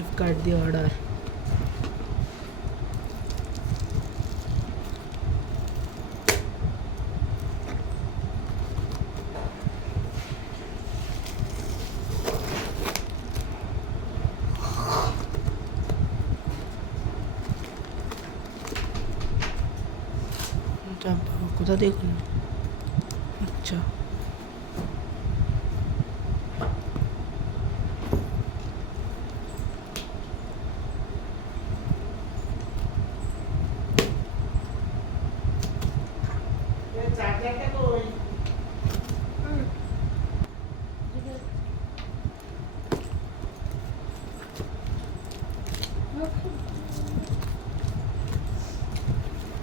Flipkart দিয়ে order. কোথা দিয়ে খুললো? আচ্ছা,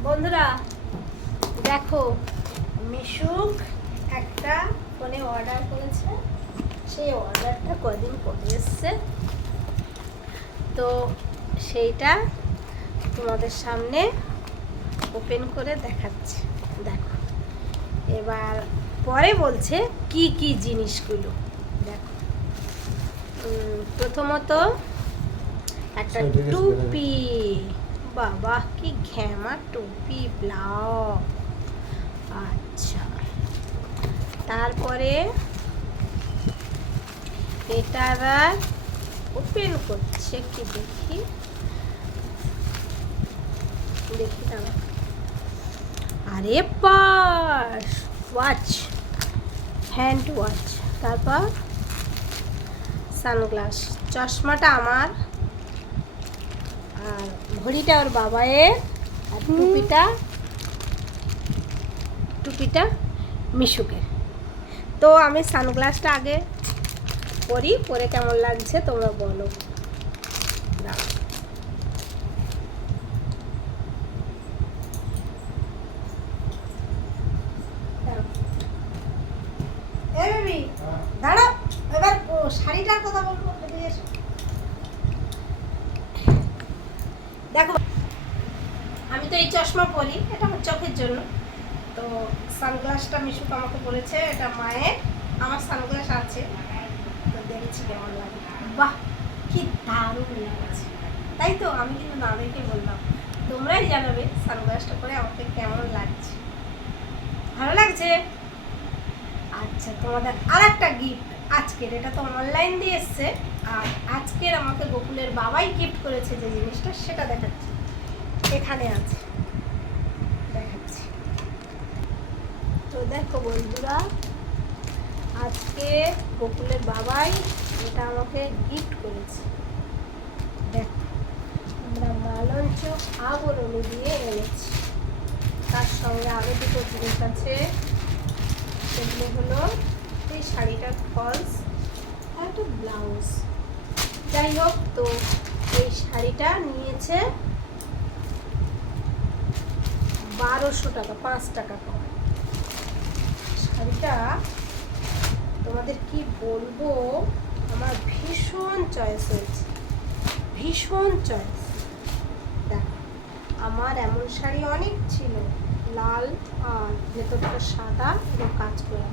বন্ধুরা দেখো, মিশুক একটা ফোনে অর্ডার করেছে, সেই অর্ডারটা কদিন পরে এসছে, তো সেইটা তোমাদের সামনে ওপেন করে দেখাচ্ছি। দেখো, এবার পরে বলছে কি কি জিনিসগুলো। দেখো, প্রথমত একটা টুপি, বাবা কি ঘ্যামা টুপি, ব্লাউজ। আচ্ছা, তারপরে এটারা ওপেন করছে কি দেখি দেখি দাঁড়া। আরে পার্স, ওয়াচ, হ্যান্ড ওয়াচ, তারপর সানগ্লাস, চশমাটা আমার, আর ঘড়িটা ওর বাবায়ের, আর টুপিটা মিশুকে। তো আমি সানগ্লাসটা আগে পরি, পরে কেমন লাগছে তোমরা বলো। দাঁড়াও, এবার শাড়িটার কথা বলবো। দেখো, আমি তো এই চশমা পরি, এটা আমার চোখের জন্য। তো সানগ্লাসটা মিশুক আমাকে বলেছে, এটা মায়ের, আমার সানগ্লাস আছে, তো দেখছি কেমন লাগে। বাহ, কি দারুণ লাগছে, তাই তো? আমি কিন্তু না দেখে বললাম, তোমরাই জানাবে সানগ্লাসটা পরে আমাকে কেমন লাগছে। ভালো লাগছে? আচ্ছা, তোমাদের আর একটা গিফট আজকের, এটা তো অনলাইন দিয়ে এসছে, আর আজকের আমাকে গোকুলের বাবাই গিফট করেছে যে জিনিসটা, সেটা দেখাচ্ছি। এখানে আছে, দেখাচ্ছি। তো দেখো বন্ধুরা, আজকে গোকুলের বাবাই এটা আমাকে গিফট করেছে। দেখো, আমরা মালঞ্চ আবরণী দিয়ে এনেছি, তার সঙ্গে আরও দুটো জিনিস আছে। সেগুলো হলো এই শাড়িটার ফলস আর একটা ব্লাউজ। যাই হোক, তো এই শাড়িটা নিয়েছে 1200 টাকা, 5 টাকা কম। শাড়িটা তোমাদের কি বলবো, আমার ভীষণ চয়েস হয়েছে, ভীষণ চয়েস। দেখো, আমার এমন শাড়ি অনেক ছিল, লাল আর ভেতরটা সাদা এবং কাজ করা,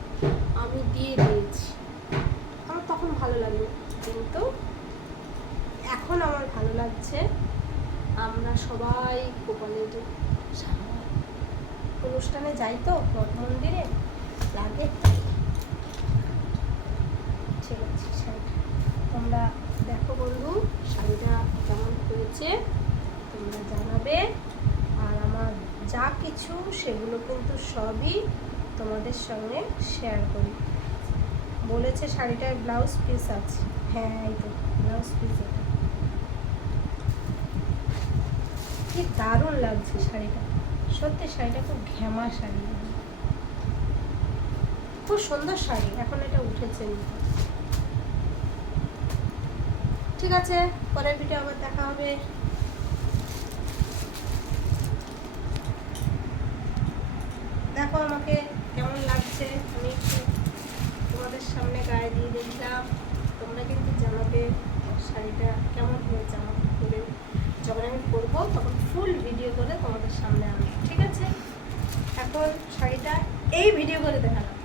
আমি দিয়ে দিয়েছি। আমার তখন ভালো লাগলো, কিন্তু এখন আমার ভালো লাগছে। আমরা সবাই গোপালের অনুষ্ঠানে যাই তো, মঠ মন্দিরে লাগে, ঠিক আছে। শাড়িটা তোমরা দেখো বন্ধু, শাড়িটা কেমন হয়েছে তোমরা জানাবে। আর আমার যা কিছু সেগুলো কিন্তু সবই তোমাদের সঙ্গে শেয়ার করি। বলেছে শাড়িটায় ব্লাউজ পিস আছে, হ্যাঁ এই তো ব্লাউজ পিস। এটা কি দারুণ লাগছে শাড়িটা, সত্যি শাড়িটা খুব ঘ্যামা শাড়ি, খুব সুন্দর শাড়ি। এখন এটা উঠেছে, ঠিক আছে, পরের ভিডিও আবার দেখা হবে। দেখো আমাকে কেমন লাগছে, আমি একটু তোমাদের সামনে গায়ে দিয়ে দেখলাম, তোমরা কিন্তু জানাবে শাড়িটা কেমন হয়েছে। আমাকে পরে যখন আমি পরবো তখন ফুল ভিডিও করে তোমাদের সামনে আনবো, ঠিক আছে? এখন শাড়িটা এই ভিডিও করে দেখালাম,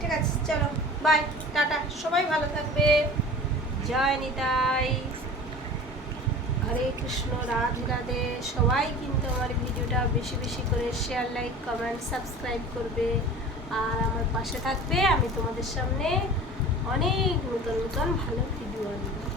ঠিক আছে? চলো বাই, টাটা, সবাই ভালো থাকবে। জয় নিতাই, হরে কৃষ্ণ, রাধে রাধে। সবাই কিন্তু আমার ভিডিওটা বেশি বেশি করে শেয়ার, লাইক, কমেন্ট, সাবস্ক্রাইব করবে আর আমার পাশে থাকবে। আমি তোমাদের সামনে অনেক নতুন নতুন ভালো ভিডিও আনবো।